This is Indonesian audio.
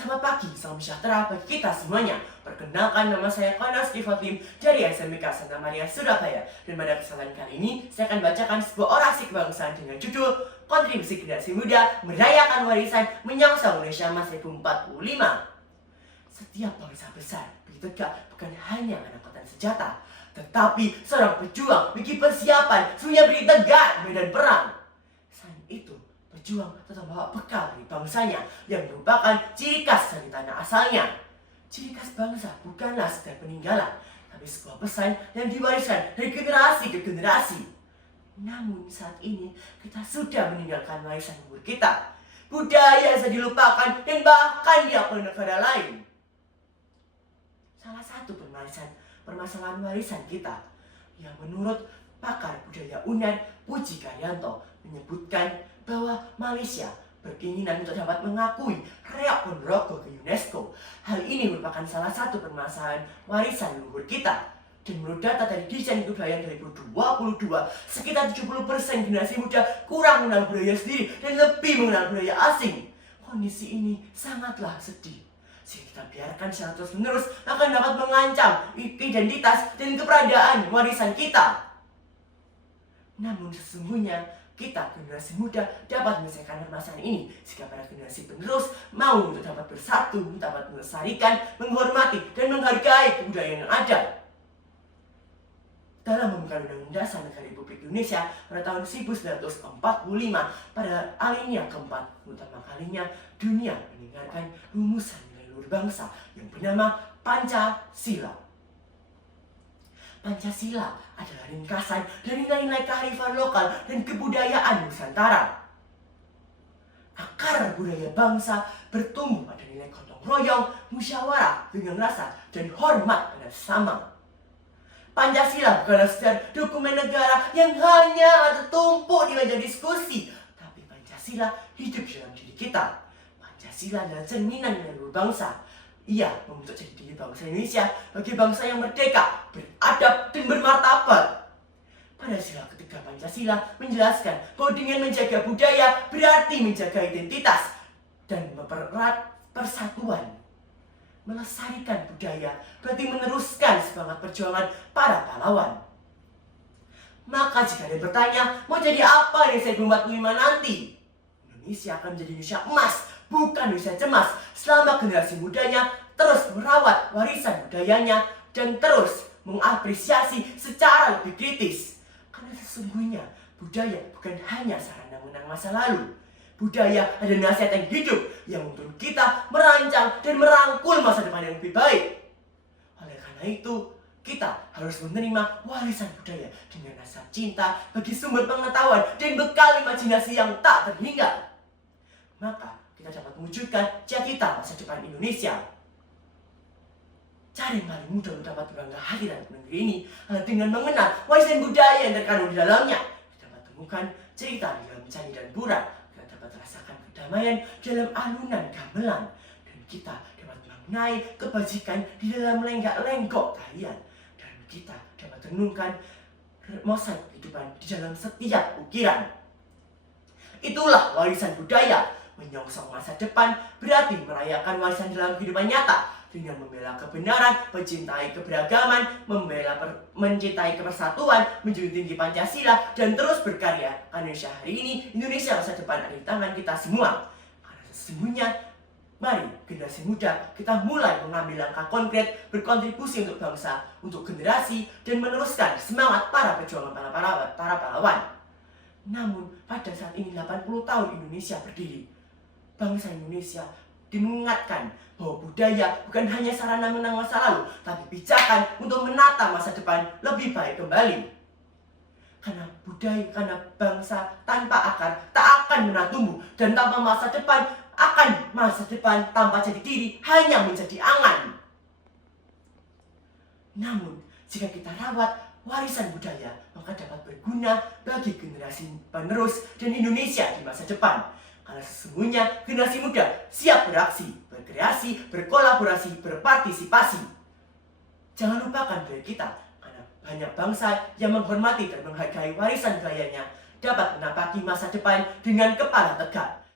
Selamat pagi, salam sejahtera bagi kita semuanya. Perkenalkan, nama saya Konas Kifatim dari SMK Santa Maria, Surabaya. Dan pada kesempatan kali ini, saya akan bacakan sebuah orasi kebangsaan dengan judul Kontribusi Generasi Muda Merayakan Warisan Menyongsong Indonesia Emas 2045. Setiap bangsa besar bertegak bukan hanya angkatan senjata, tetapi seorang pejuang bikin persiapan sebelumnya berdiri tegak di medan perang. Selain itu, pejuang tetap membawa bekal dari bangsanya yang merupakan ciri khas dari tanah asalnya. Ciri khas bangsa bukanlah sekedar peninggalan, tapi sebuah pesan yang diwariskan dari generasi ke generasi. Namun saat ini kita sudah meninggalkan warisan leluhur kita, budaya yang sudah dilupakan dan bahkan diakui negara lain. Salah satu permasalahan warisan kita yang menurut pakar budaya UNER Puji Karyanto menyebutkan bahwa Malaysia berkeinginan untuk dapat mengakui Reok Ponorogo ke UNESCO. Hal ini merupakan salah satu permasalahan warisan leluhur kita. Dan menurut data dari Ditjen Kebudayaan 2022, sekitar 70% generasi muda kurang mengenal budaya sendiri dan lebih mengenal budaya asing. Kondisi ini sangatlah sedih. Jika kita biarkan secara terus-menerus akan dapat mengancam identitas dan keberadaan warisan kita. Namun sesungguhnya kita generasi muda dapat menyelesaikan permasalahan ini jika para generasi penerus mau untuk dapat bersatu, dapat melestarikan, menghormati, dan menghargai kebudayaan yang ada. Dalam pembukaan Undang-Undang Dasar Negara Republik Indonesia pada tahun 1945, pada alinea keempat, pertama kalinya dunia mendengarkan rumusan leluhur bangsa yang bernama Pancasila. Pancasila adalah ringkasan dari nilai-nilai kearifan lokal dan kebudayaan Nusantara. Akar budaya bangsa bertumbuh pada nilai gotong royong, musyawarah dengan rasa, dan hormat pada sesama. Pancasila bukanlah sekedar dokumen negara yang hanya tertumpuk di meja diskusi, tapi Pancasila hidup dalam diri kita. Pancasila adalah cerminan leluhur bangsa. Ia membentuk jadi diri bangsa Indonesia bagi bangsa yang merdeka, beradab, dan bermartabat. Pada sila ketiga Pancasila menjelaskan bahwa dengan menjaga budaya berarti menjaga identitas dan mempererat persatuan. Melestarikan budaya berarti meneruskan semangat perjuangan para pahlawan. Maka jika ada yang bertanya, mau jadi apa di 2045 nanti? Indonesia akan menjadi Indonesia emas, bukan Indonesia cemas, selama generasi mudanya terus merawat warisan budayanya dan terus mengapresiasi secara lebih kritis. Karena sesungguhnya budaya bukan hanya sarana mengenang masa lalu. Budaya adalah nasihat yang hidup yang menuntun kita merancang dan merangkul masa depan yang lebih baik. Oleh karena itu, kita harus menerima warisan budaya dengan rasa cinta bagi sumber pengetahuan dan bekal imajinasi yang tak terhingga. Maka kita dapat mewujudkan cita-cita masa depan Indonesia. Cara yang paling mudah untuk dapat berbangga hati dalam negeri ini adalah dengan mengenal warisan budaya yang terkandung di dalamnya. Kita dapat temukan cerita di dalam candi dan pura. Kita dapat rasakan kedamaian dalam alunan gamelan. Dan kita dapat mengenai kebajikan di dalam lenggak-lenggok tarian. Dan kita dapat renungkan mosaik kehidupan di dalam setiap ukiran. Itulah warisan budaya. Menyongsong masa depan berarti merayakan warisan dalam kehidupan nyata dengan membela kebenaran, mencintai keberagaman, mencintai kepersatuan, menjunjung tinggi Pancasila, dan terus berkarya. Karena Indonesia hari ini, Indonesia masa depan ada di tangan kita semua. Karena sesungguhnya, mari generasi muda kita mulai mengambil langkah konkret, berkontribusi untuk bangsa, untuk generasi, dan meneruskan semangat para pejuang para pahlawan. Namun, pada saat ini 80 tahun Indonesia berdiri, bangsa Indonesia dimengingatkan bahwa budaya bukan hanya sarana menang masa lalu, tapi pijakan untuk menata masa depan lebih baik kembali. Karena budaya, karena bangsa tanpa akar tak akan pernah tumbuh, dan tanpa masa depan tanpa jati diri hanya menjadi angan. Namun, jika kita rawat warisan budaya, maka dapat berguna bagi generasi penerus dan Indonesia di masa depan. Karena sesungguhnya generasi muda siap beraksi, berkreasi, berkolaborasi, berpartisipasi. Jangan lupakan budaya kita, karena banyak bangsa yang menghormati dan menghargai warisan budayanya dapat menapaki masa depan dengan kepala tegak.